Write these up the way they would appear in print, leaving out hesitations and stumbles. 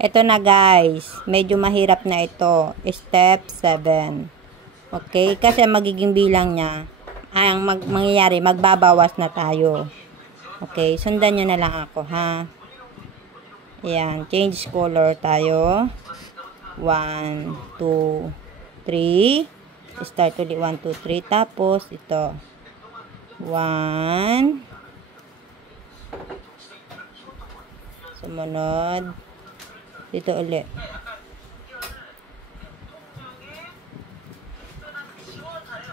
Ito na guys, medyo mahirap na ito. Step 7. Okay, kasi magiging bilang niya, ang mangyayari, magbabawas na tayo. Okay, sundan nyo na lang ako ha. Ayan, change color tayo. 1, 2, 3. Start ulit 1, 2, 3. Tapos ito. 1. Sumunod. Dito ulit.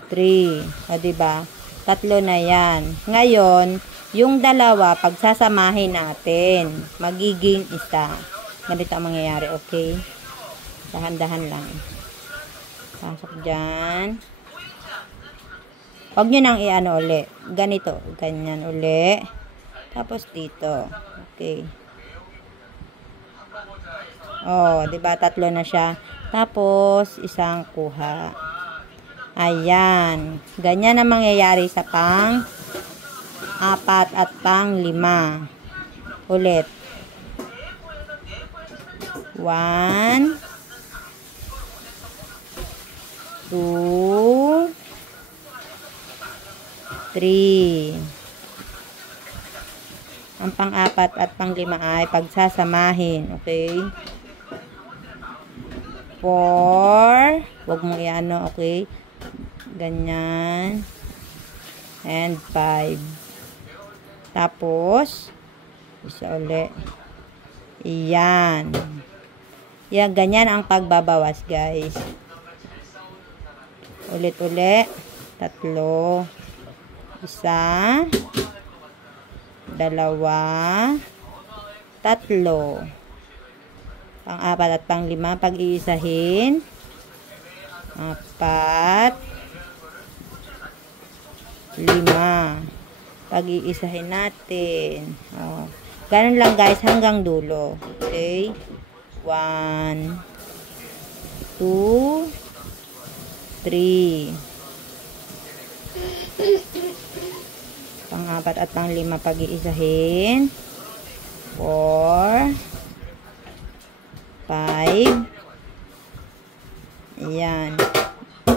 3. O, diba? 3 na yan. Ngayon, yung dalawa, pagsasamahin natin, magiging isa. Ganito ang mangyayari, okay? Dahan-dahan lang. Pasok dyan. Huwag nyo nang i-ano uli. Ganito. Ganyan uli. Tapos dito. Okay. Oh, diba? 3 na siya. Tapos, isang kuha. Ayan. Ganyan ang mangyayari sa pang-4 at pang-5. Ulit. 1, 2, 3. Ang pang-4 at pang-5 ay pagsasamahin. Okay? 4. Huwag mo i-ano, okay? Ganyan. And 5. Tapos, isa ulit. Iyan. Yan, ganyan ang pagbabawas, guys. Ulit-ulit. 3. Isa. 2. 3. Pang-4 at pang-5, pag-iisahin. 4. 5. Pag-iisahin natin. Oh. Ganun lang guys, hanggang dulo. Okay? 1, 2, 3. Pang-4 at pang-5, pag-iisahin. 4. 5. Ayan.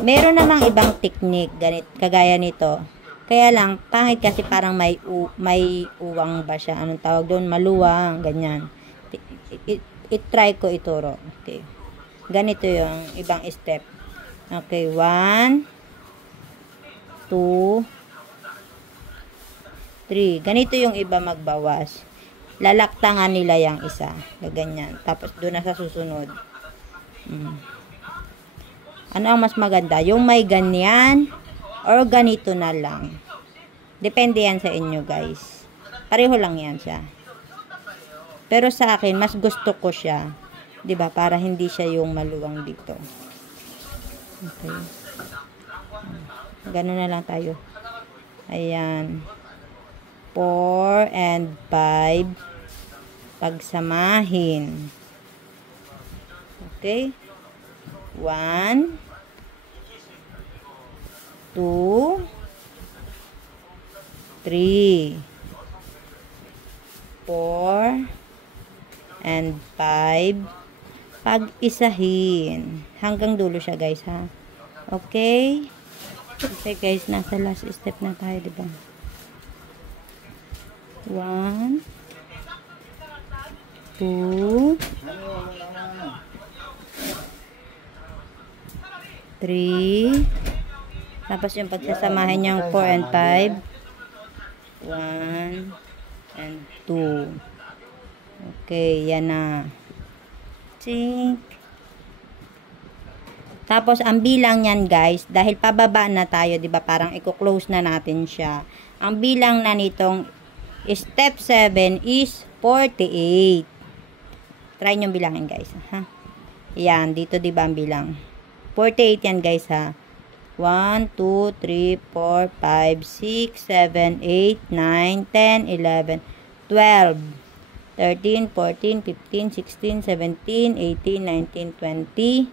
Meron namang ibang technique, kagaya nito. Kaya lang, pangit kasi parang may uwang ba siya. Anong tawag doon? Maluwang, ganyan. I-try ko ituro. Okay. Ganito yung ibang step. Okay, 1, 2, 3. Ganito yung iba magbawas. Lalaktangan nila yung isa. Ganyan. Tapos doon na sa susunod. Ano ang mas maganda? Yung may ganyan or ganito na lang. Depende yan sa inyo guys. Pareho lang yan siya. Pero sa akin, mas gusto ko siya. 'Di ba? Para hindi siya yung maluwang dito. Okay. Ganun na lang tayo. Ayan. 4 and 5. Pagsamahin. Okay. 1, 2, 3, 4, and 5. Pag-isahin. Hanggang dulo siya guys ha. Okay? Okay guys, nasa last step na tayo, diba? 1, 2, 3. Tapos yung pagsasamahin niyang 4 and 5. 1 and 2. Okay, yan na. Tink. Tapos ang bilang niyan guys, dahil pababa na tayo, 'di ba? Parang i-close na natin siya. Ang bilang na nitong step 7 is 48. Try niyo bilangin guys, ha. Yan, dito 'di ba ang bilang? 48 yan guys ha. 1, 2, 3, 4, 5, 6, 7, 8, 9, 10, 11, 12, 13, 14, 15, 16, 17, 18, 19, 20,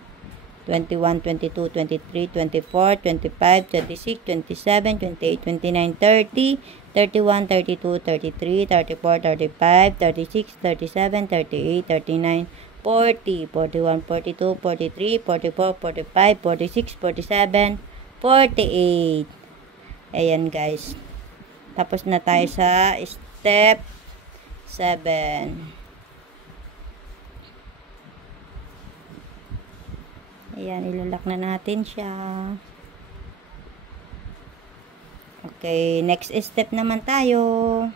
21, 22, 23, 24, 25, 26, 27, 28, 29, 30, 31, 32, 33, 34, 35, 36, 37, 38, 39, 40, 41, 42, 43, 44, 45, 46, 47, 48. Ayan guys. Tapos na tayo sa step 7. Ayan, ilalak na natin siya. Okay, next step naman tayo.